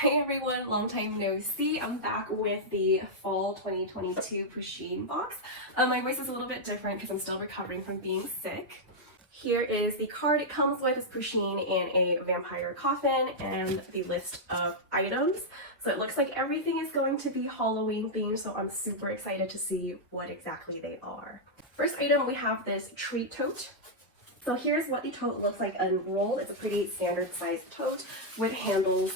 Hi everyone, long time no see. I'm back with the fall 2022 Pusheenbox. My voice is a little bit different because I'm still recovering from being sick. Here is the card it comes with. It's Pusheen in a vampire coffin and the list of items. So it looks like everything is going to be Halloween themed, so I'm super excited to see what exactly they are. First item, we have this treat tote. So here's what the tote looks like unrolled. It's a pretty standard sized tote with handles.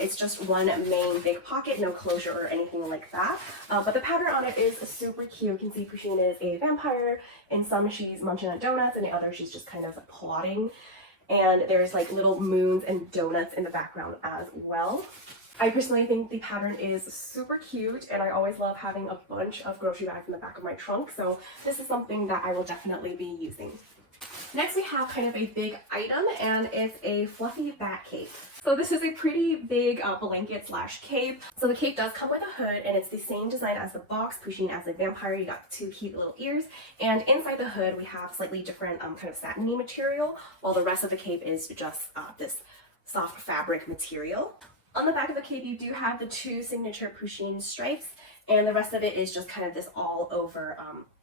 It's just one main big pocket, no closure or anything like that. But the pattern on it is super cute. You can see Pusheen is a vampire. In some she's munching on donuts, and the other she's just kind of plotting. And there's like little moons and donuts in the background as well. I personally think the pattern is super cute, and I always love having a bunch of grocery bags in the back of my trunk. So this is something that I will definitely be using. Next we have kind of a big item, and it's a fluffy bat cape. So this is a pretty big blanket slash cape. So the cape does come with a hood, and it's the same design as the box, Pusheen as a vampire. You got two cute little ears, and inside the hood we have slightly different kind of satiny material, while the rest of the cape is just this soft fabric material. On the back of the cape you do have the two signature Pusheen stripes, and the rest of it is just kind of this all over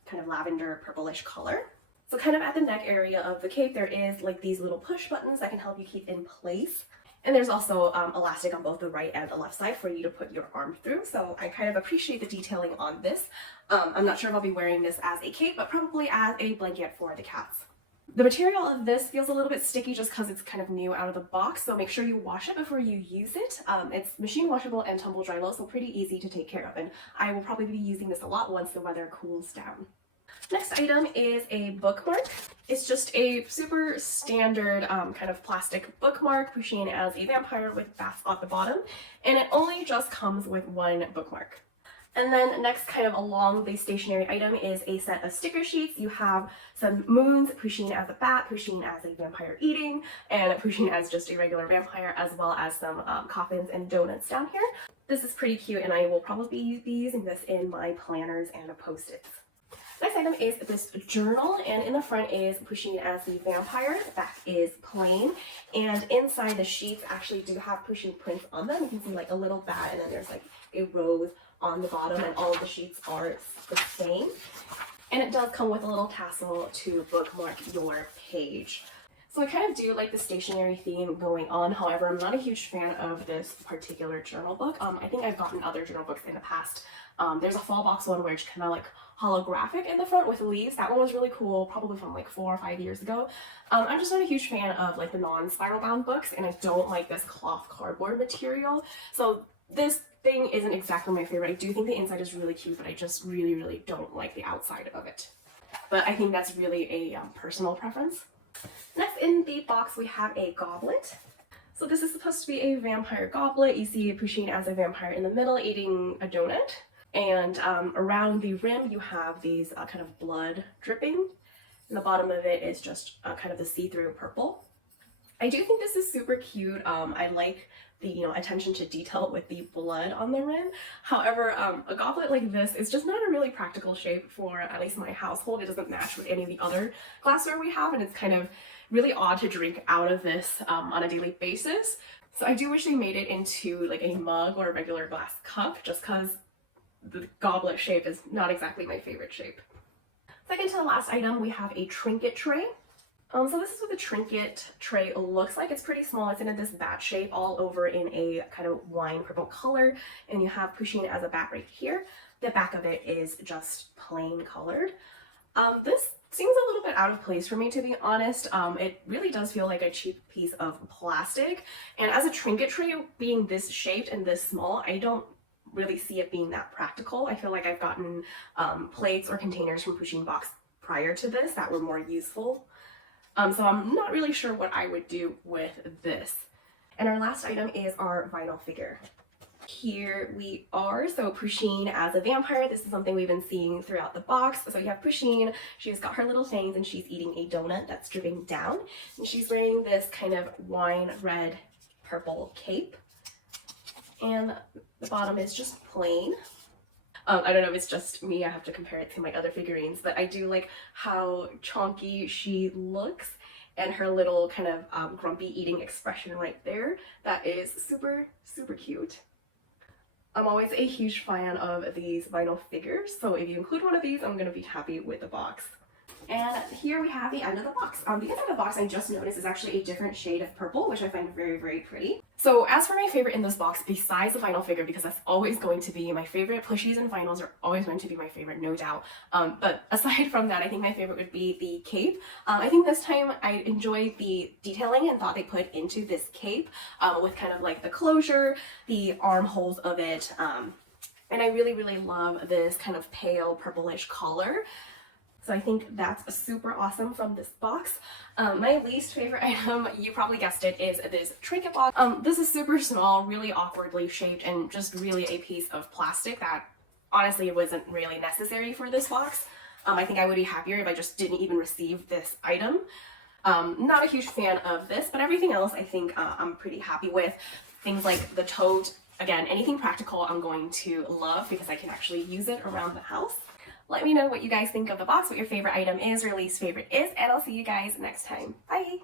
kind of lavender purplish color. So kind of at the neck area of the cape, there is like these little push buttons that can help you keep in place. And there's also elastic on both the right and the left side for you to put your arm through. So I kind of appreciate the detailing on this. I'm not sure if I'll be wearing this as a cape, but probably as a blanket for the cats. The material of this feels a little bit sticky just because it's kind of new out of the box, so make sure you wash it before you use it. It's machine washable and tumble dry low, so pretty easy to take care of, and I will probably be using this a lot once the weather cools down. Next item is a bookmark. It's just a super standard kind of plastic bookmark, Pusheen as a vampire with bats at the bottom, and it only just comes with one bookmark. And then next, kind of along the stationary item, is a set of sticker sheets. You have some moons, Pusheen as a bat, Pusheen as a vampire eating, and Pusheen as just a regular vampire, as well as some coffins and donuts down here. This is pretty cute, and I will probably be using this in my planners and post-its. Next item is this journal, and in the front is Pusheen as the vampire. The back is plain, and inside the sheets actually do have Pusheen prints on them. You can see like a little bat, and then there's like a rose on the bottom, and all of the sheets are the same. And it does come with a little tassel to bookmark your page. So I kind of do like the stationary theme going on. However, I'm not a huge fan of this particular journal book. I think I've gotten other journal books in the past. There's a fall box one where it's kind of like holographic in the front with leaves. That one was really cool, probably from like 4 or 5 years ago. I'm just not a huge fan of like the non-spiral bound books, and I don't like this cloth cardboard material. So this thing isn't exactly my favorite. I do think the inside is really cute, but I just really don't like the outside of it. But I think that's really a personal preference. Next in the box we have a goblet. So this is supposed to be a vampire goblet. You see Pusheen as a vampire in the middle eating a donut. And around the rim you have these kind of blood dripping. And the bottom of it is just kind of the see-through purple. I do think this is super cute. I like the attention to detail with the blood on the rim. However, a goblet like this is just not a really practical shape for at least my household. It doesn't match with any of the other glassware we have, and it's kind of really odd to drink out of this on a daily basis. So I do wish they made it into like a mug or a regular glass cup, just because the goblet shape is not exactly my favorite shape. Second to the last item, we have a trinket tray. So this is what the trinket tray looks like. It's pretty small. It's in this bat shape all over in a kind of wine purple color, and you have Pusheen as a bat right here. The back of it is just plain colored. This seems a little bit out of place for me, to be honest. It really does feel like a cheap piece of plastic, and as a trinket tray being this shaped and this small, I don't really see it being that practical. I feel like I've gotten plates or containers from Pusheenbox prior to this that were more useful. So I'm not really sure what I would do with this. And our last item is our vinyl figure. Here we are. So Pusheen as a vampire. This is something we've been seeing throughout the box. So you have Pusheen. She's got her little fangs and she's eating a donut that's dripping down. And she's wearing this kind of wine red purple cape. And the bottom is just plain. I don't know if it's just me, I have to compare it to my other figurines, but I do like how chonky she looks. and her little kind of grumpy eating expression right there. That is super, super cute. I'm always a huge fan of these vinyl figures, so if you include one of these, I'm going to be happy with the box. And here we have the end of the box. The end of the box, I just noticed, is actually a different shade of purple, which I find very, very pretty. So as for my favorite in this box, besides the vinyl figure, because that's always going to be my favorite, plushies and vinyls are always going to be my favorite, no doubt. But aside from that, I think my favorite would be the cape. I think this time I enjoyed the detailing and thought they put into this cape with kind of like the closure, the armholes of it. And I really, really love this kind of pale purplish color. So I think that's super awesome from this box. My least favorite item, you probably guessed it, is this trinket box. This is super small, really awkwardly shaped, and just really a piece of plastic that honestly wasn't really necessary for this box. I think I would be happier if I just didn't even receive this item. Not a huge fan of this, but everything else I think I'm pretty happy with. Things like the tote, again, anything practical I'm going to love because I can actually use it around the house. Let me know what you guys think of the box, what your favorite item is, or least favorite is, and I'll see you guys next time. Bye!